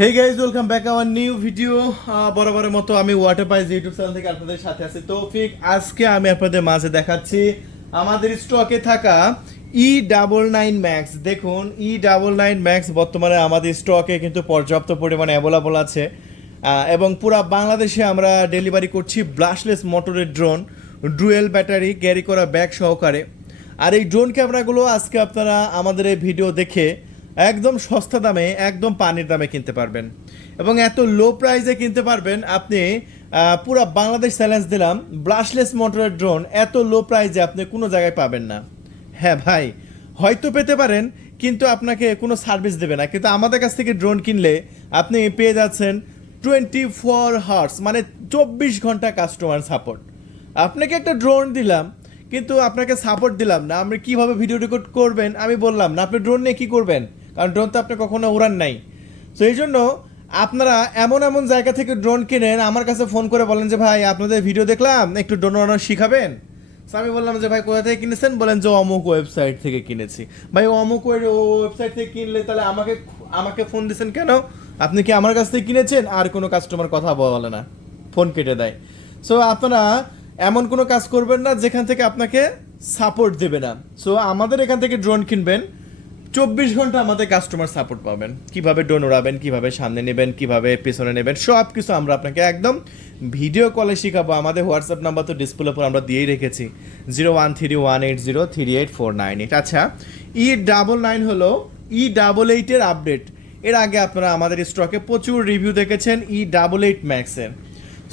Hey guys welcome back our new video বরাবরের মতো আমি ওয়াটার পাইজ ইউটিউব চ্যানেল থেকে আপনাদের সাথে আছি। তৌফিক, আজকে আমি আপনাদের মাঝে দেখাচ্ছি আমাদের স্টকে থাকা ই ডাবল নাইন ম্যাক্স দেখুন ই ডাবল নাইন ম্যাক্স বর্তমানে আমাদের স্টকে কিন্তু পর্যাপ্ত পরিমাণে অ্যাভেলেবল আছে। এবং পুরা বাংলাদেশে আমরা ডেলিভারি করছি ব্লাশলেস মোটরের ড্রোন ডুয়েল ব্যাটারি ক্যারি করা ব্যাগ সহকারে। আর এই ড্রোন ক্যামেরাগুলো আজকে আপনারা আমাদের এই ভিডিও দেখে একদম সস্তা দামে, একদম পানির দামে কিনতে পারবেন। এবং এত লো প্রাইসে কিনতে পারবেন, আপনি পুরো বাংলাদেশ চ্যালেঞ্জ দিলাম ব্রাশলেস মোটরের ড্রোন এত লো প্রাইসে আপনি কোনো জায়গায় পাবেন না। হ্যাঁ ভাই, হয়তো পেতে পারেন, কিন্তু আপনাকে কোনো সার্ভিস দেবে না। কিন্তু আমাদের কাছ থেকে ড্রোন কিনলে আপনি পেয়ে যাচ্ছেন টোয়েন্টি ফোর হার্স মানে চব্বিশ ঘণ্টা কাস্টমার সাপোর্ট আপনাকে একটা ড্রোন দিলাম, কিন্তু আপনাকে সাপোর্ট দিলাম না। আপনি কীভাবে ভিডিও রেকর্ড করবেন, আমি বললাম না। আপনি ড্রোন নিয়ে কী করবেন? কারণ ড্রোন তো আপনি কখনো উড়ান নাই। তো এই জন্য আপনারা এমন এমন জায়গা থেকে ড্রোন কিনেন, আমার কাছে ফোন করে বলেন যে, ভাই, আপনাদের ভিডিও দেখলাম, একটু ড্রোন উড়ানো শিখাবেন? আমি বললাম যে, ভাই, কোথা থেকে কিনেছেন? বলেন যে, অমুক ওয়েবসাইট থেকে কিনেছি। ভাই, অমুক ওয়েবসাইট থেকে কিনলে তাহলে আমাকে আমাকে ফোন দিয়েছেন কেন? আপনি কি আমার কাছ থেকে কিনেছেন? আর কোনো কাস্টমার কথা বলে না ফোন কেটে দেয়। সো আপনারা এমন কোনো কাজ করবেন না যেখান থেকে আপনাকে সাপোর্ট দেবে না। সো আমাদের এখান থেকে ড্রোন কিনবেন। চব্বিশ ঘণ্টা আমাদের কাস্টমার সাপোর্ট পাবেন। কীভাবে ড্রোন উড়াবেন, কীভাবে সামনে নেবেন, কীভাবে পেছনে নেবেন সব কিছু আমরা আপনাকে একদম ভিডিও কলে শেখাবো। আমাদের হোয়াটসঅ্যাপ নাম্বার তো ডিসপ্লে উপর আমরা দিয়েই রেখেছি। Zero one three one eight zero three eight four nine eight আচ্ছা ই ডাবল নাইন হলো ই ডাবল এইটের আপডেট এর আগে আপনারা আমাদের স্টকে প্রচুর রিভিউ দেখেছেন ই ডাবল এইট ম্যাক্সের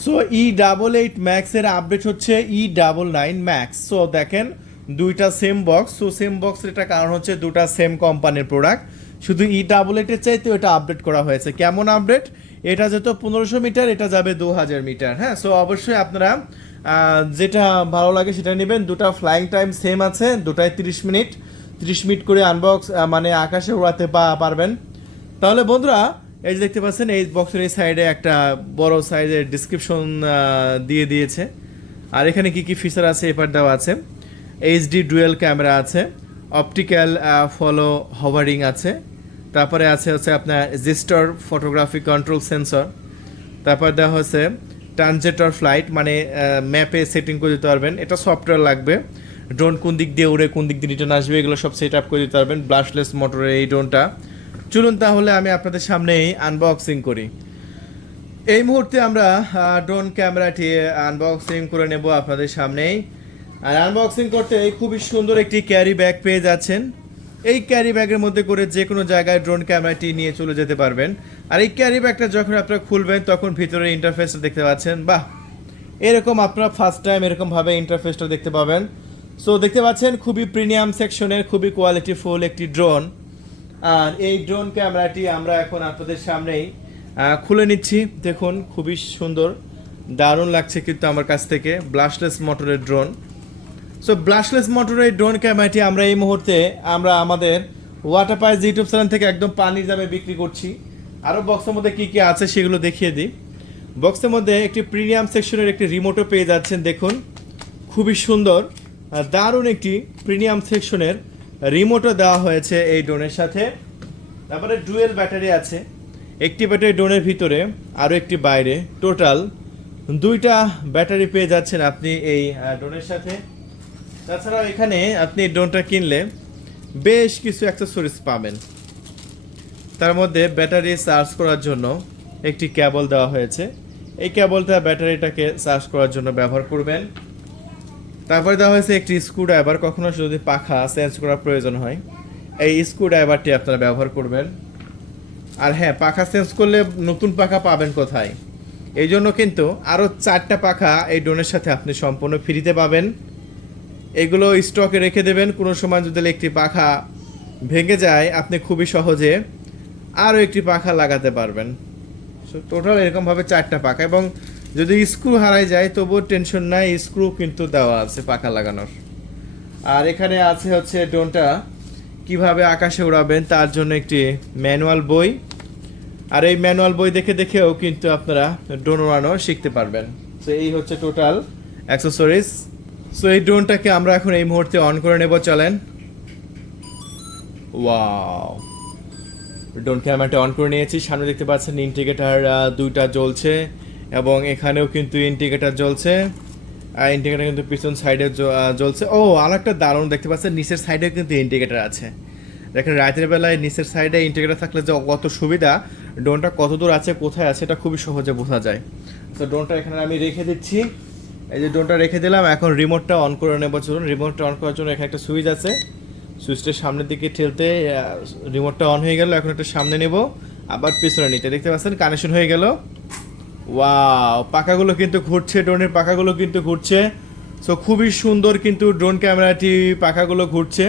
সো ই ডাবল এইট ম্যাক্সের আপডেট হচ্ছে E double nine max so দেখেন দুইটা সেম বক্স সো সেম বক্সের এটা কারণ হচ্ছে দুটা সেম কোম্পানির প্রোডাক্ট শুধু ই ডাবল এইটের চাইতে এটা আপডেট করা হয়েছে। কেমন আপডেট এটা যেহেতু পনেরোশো মিটার এটা যাবে দু হাজার মিটার হ্যাঁ? সো অবশ্যই আপনারা যেটা ভালো লাগে সেটা নেবেন। দুটা ফ্লাইং টাইম সেম আছে, দুটায় তিরিশ মিনিট। তিরিশ মিনিট করে আনবক্স মানে আকাশে উড়াতে পা- পারবেন। তাহলে বন্ধুরা, এই যে দেখতে পাচ্ছেন, এই বক্সের এই সাইডে একটা বড় সাইজের ডিসক্রিপশন দিয়ে দিয়েছে। আর এখানে কি কি ফিচার আছে এপার দেওয়া আছে। এইচডি ডুয়েল ক্যামেরা আছে, অপটিক্যাল ফলো হভারিং আছে, তারপরে আছে হচ্ছে আপনার জিস্টার ফটোগ্রাফি কন্ট্রোল সেন্সর তারপর দেওয়া হচ্ছে ট্রানজেটর ফ্লাইট মানে ম্যাপে সেটিং করে দিতে পারবেন, এটা সফটওয়্যার লাগবে ড্রোন কোন দিক দিয়ে উড়ে, কোন দিক দিয়ে রিটার্ন আসবে, এগুলো সব সেট আপ করে দিতে পারবেন ব্লাশলেস মোটরের এই ড্রোনটা চলুন তাহলে আমি আপনাদের সামনেই আনবক্সিং করি। এই মুহূর্তে আমরা ড্রোন ক্যামেরাটি আনবক্সিং করে নেব আপনাদের সামনেই। আর আনবক্সিং করতে খুবই সুন্দর একটি ক্যারি ব্যাগ পেয়ে যাচ্ছেন। এই ক্যারি ব্যাগের মধ্যে করে যে কোনো জায়গায় ড্রোন ক্যামেরাটি নিয়ে চলে যেতে পারবেন। আর এই ক্যারি ব্যাগটা যখন আপনারা খুলবেন, তখন ভিতরে ইন্টারফেসটা দেখতে পাচ্ছেন। বাহ! এরকম আপনারা ফার্স্ট টাইম এরকমভাবে ইন্টারফেসটা দেখতে পাবেন। সো দেখতে পাচ্ছেন খুবই প্রিমিয়াম সেকশনের খুবই কোয়ালিটিফুল একটি ড্রোন আর এই ড্রোন ক্যামেরাটি আমরা এখন আপনাদের সামনেই খুলে নিচ্ছি। দেখুন, খুবই সুন্দর, দারুণ লাগছে কিন্তু আমার কাছ থেকে। ব্লাশলেস মোটরের ড্রোন সো ব্লাশলেস মোটরের ড্রোন ক্যামেরাটি আমরা এই মুহূর্তে আমরা আমাদের ওয়াটার পাইজ ইউটিউব চ্যানেল থেকে একদম পানির দামে বিক্রি করছি। আরও বক্সের মধ্যে কী কী আছে সেগুলো দেখিয়ে দিই। বক্সের মধ্যে একটি প্রিমিয়াম সেকশনের একটি রিমোটও পেয়ে যাচ্ছেন, দেখুন। খুবই সুন্দর দারুণ একটি প্রিমিয়াম সেকশনের রিমোটও দেওয়া হয়েছে এই ড্রোনের সাথে। তারপরে ডুয়েল ব্যাটারি আছে। একটি ব্যাটারি ড্রোনের ভিতরে আরও একটি বাইরে। টোটাল দুইটা ব্যাটারি পেয়ে যাচ্ছেন আপনি এই ড্রোনের সাথে। তাছাড়াও এখানে আপনি ড্রোনটা কিনলে বেশ কিছু অ্যাক্সেসরিজ পাবেন। তার মধ্যে ব্যাটারি চার্জ করার জন্য একটি কেবল দেওয়া হয়েছে। এই কেবলটা ব্যাটারিটাকে চার্জ করার জন্য ব্যবহার করবেন। তারপরে দেওয়া হয়েছে একটি স্ক্রু ড্রাইভার কখনো যদি পাখা চেঞ্জ করার প্রয়োজন হয়, এই স্ক্রু ড্রাইভারটি আপনারা ব্যবহার করবেন। আর হ্যাঁ পাখা চেঞ্জ করলে নতুন পাখা পাবেন কোথায়? এই জন্য কিন্তু আরও চারটা পাখা এই ড্রোনের সাথে আপনি সম্পূর্ণ ফ্রিতে পাবেন। এগুলো স্টকে রেখে দেবেন। কোনো সময় যদি একটি পাখা ভেঙে যায়, আপনি খুবই সহজে আরও একটি পাখা লাগাতে পারবেন। সো টোটাল এরকমভাবে চারটা পাখা এবং যদি স্ক্রু হারাই যায়, তবুও টেনশন নাই, স্ক্রু কিন্তু দেওয়া আছে পাখা লাগানোর। আর এখানে আছে হচ্ছে ড্রোনটা, কীভাবে আকাশে উড়াবেন তার জন্য একটি ম্যানুয়াল বই। আর এই ম্যানুয়াল বই দেখে দেখেও কিন্তু আপনারা ড্রোন উড়ানো শিখতে পারবেন। তো এই হচ্ছে টোটাল অ্যাক্সেসরিজ সো এই ড্রোনটাকে আমরা এখন এই মুহূর্তে অন করে নেব, চলেন। ওয়াও ড্রোন ক্যামেরাটা অন করে নিয়েছি। সামনে দেখতে পাচ্ছেন ইন্ডিকেটার দুইটা জ্বলছে এবং এখানেও কিন্তু ইন্ডিকেটার জ্বলছে। আর ইন্ডিকেটার কিন্তু পিছন সাইডে জ্বলছে। ও আর একটা দারুণ দেখতে পাচ্ছেন, নিচের সাইডেও কিন্তু ইন্ডিকেটার আছে। দেখেন, রাতের বেলায় নিচের সাইডে ইন্ডিকেটার থাকলে যে কত সুবিধা ড্রোনটা কত দূর আছে, কোথায় আছে, এটা খুবই সহজে বোঝা যায়। তো ড্রোনটা এখানে আমি রেখে দিচ্ছি। এই যে ড্রোনটা রেখে দিলাম, এখন রিমোটটা অন করে নেব। চলুন রিমোটটা অন করার জন্য এখানে একটা সুইচ আছে। সুইচটা সামনের দিকে ঠেলতে রিমোটটা অন হয়ে গেল, এখন একটা সামনে নেব। আবার পিছনে নিতে। দেখতে পাচ্ছেন কানেকশন হয়ে গেল। ওয়াও পাখাগুলো কিন্তু ঘুরছে, ড্রোনের পাখাগুলো কিন্তু ঘুরছে। সো খুবই সুন্দর কিন্তু ড্রোন ক্যামেরাটি, পাখাগুলো ঘুরছে।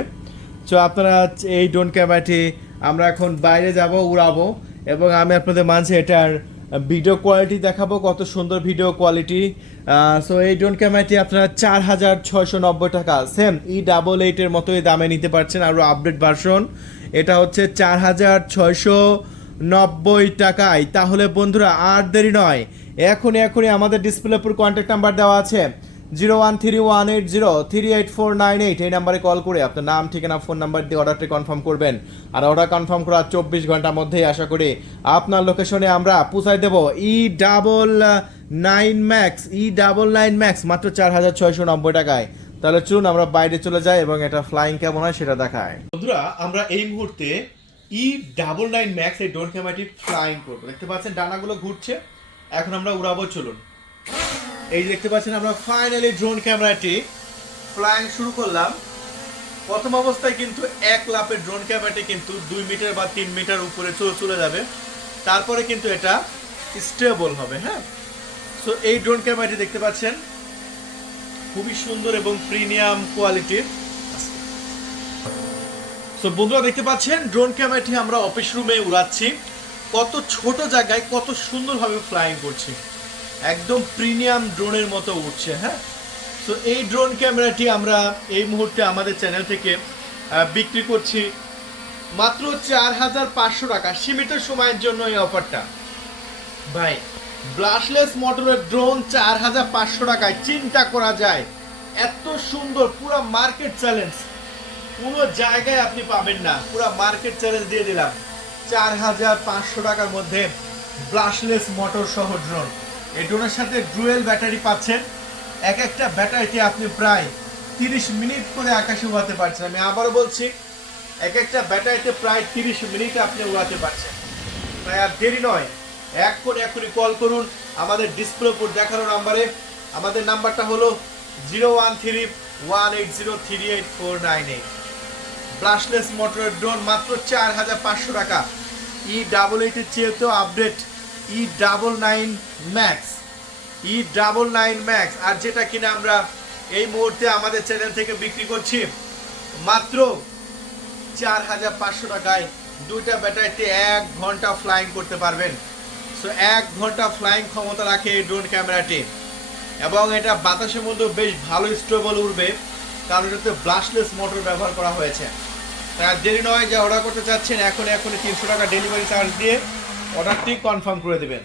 সো আপনারা এই ড্রোন ক্যামেরাটি আমরা এখন বাইরে যাব, উড়াবো। এবং আমি আপনাদের মাঝে এটার ভিডিও কোয়ালিটি দেখাবো, কত সুন্দর ভিডিও কোয়ালিটি সো এই ড্রোন ক্যামেরাটি আপনারা চার হাজার ছয়শো নব্বই টাকা সেম ই ডাবল এইটের মতোই দামে নিতে পারছেন আরও আপডেট ভার্সন এটা হচ্ছে চার হাজার ছয়শো নব্বই টাকায়। তাহলে বন্ধুরা আর দেরি নয়, এখনই এখনই আমাদের ডিসপ্লে উপর কন্ট্যাক্ট নাম্বার দেওয়া আছে। Zero one three one eight zero three eight four nine eight এই নাম্বারে কল করে আপনার নাম, ঠিকানা, ফোন নাম্বার দিয়ে অর্ডারটি কনফার্ম করবেন। আর অর্ডার কনফার্ম করার চব্বিশ ঘণ্টার মধ্যেই আশা করি আপনার লোকেশনে আমরা পৌঁছাই দেবো E double nine max E double nine max মাত্র চার হাজার ছয়শো নব্বই টাকায়। তাহলে চলুন আমরা বাইরে চলে যাই এবং এটা ফ্লাইং কেমন হয় সেটা দেখায়। বন্ধুরা, আমরা এই মুহূর্তে ই ডাবল নাইন ম্যাক্স এই ড্রোন ক্যামেরাটি ফ্লাইং করব। দেখতে পাচ্ছেন, ডানাগুলো ঘুরছে। এখন আমরা উড়াবো, চলুন। এই দেখতে পাচ্ছেন আমরা ফাইনালি ড্রোন ক্যামেরাটি ফ্লাইং শুরু করলাম। প্রথম অবস্থায় কিন্তু এক লাফের ড্রোন ক্যামেরাটি কিন্তু দুই মিটার বা তিন মিটার উপরে চলে যাবে। তারপরে কিন্তু এটা স্টেবল হবে হ্যাঁ? সো এই ড্রোন ক্যামেরাটি দেখতে পাচ্ছেন। খুবই সুন্দর এবং প্রিমিয়াম কোয়ালিটির সো বন্ধুরা দেখতে পাচ্ছেন ড্রোন ক্যামেরাটি আমরা অফিস রুমে উড়াচ্ছি। কত ছোট জায়গায় কত সুন্দরভাবে ফ্লাইং করছি। একদম প্রিমিয়াম ড্রোনের মতো উঠছে হ্যাঁ? সো এই ড্রোন ক্যামেরাটি আমরা এই মুহূর্তে আমাদের চ্যানেল থেকে বিক্রি করছি মাত্র চার হাজার পাঁচশো টাকা সীমিত সময়ের জন্য এই অফারটা। ভাই ব্লাশলেস মোটরের ড্রোন চার হাজার পাঁচশো টাকায়, চিন্তা করা যায়। এত সুন্দর, পুরো মার্কেট চ্যালেঞ্জ। কোনো জায়গায় আপনি পাবেন না, পুরো মার্কেট চ্যালেঞ্জ দিয়ে দিলাম। চার হাজার পাঁচশো টাকার মধ্যে ব্লাশলেস মোটর সহ ড্রোন। এই ড্রোনের সাথে ডুয়েল ব্যাটারি পাচ্ছেন। এক একটা ব্যাটারিতে আপনি প্রায় তিরিশ মিনিট করে আকাশে উড়াতে পারছেন। আমি আবারও বলছি, এক একটা ব্যাটারিতে প্রায় তিরিশ মিনিট আপনি উড়াতে পারছেন। তাই আর দেরি নয় করে এখনই কল করুন। আমাদের ডিসপ্লে উপর দেখানো নাম্বারে আমাদের নাম্বারটা হলো zero one three one eight zero three eight four nine eight. Brushless মোটরের ড্রোন মাত্র চার হাজার পাঁচশো টাকা। ই ডাবল এইটের চেয়েতেও update E double nine max E double nine max আর যেটা কিনা আমরা এই মুহূর্তে আমাদের চ্যানেল থেকে বিক্রি করছি, মাত্র চার হাজার পাঁচশো টাকায় দুইটা ব্যাটারিতে এক ঘণ্টা ফ্লাইং করতে পারবেন। সো এক ঘণ্টা ফ্লাইং ক্ষমতা রাখে এই ড্রোন ক্যামেরাটি এবং এটা বাতাসের মধ্যে বেশ ভালো স্টেবল উঠবে কারণ এটাতে ব্লাশলেস মোটর ব্যবহার করা হয়েছে। তাই আর দেরি নয় যে অর্ডার করতে চাচ্ছেন এখন এখনই তিনশো টাকা ডেলিভারি চার্জ দিয়ে অর্ডারটি কনফার্ম করে দেবেন।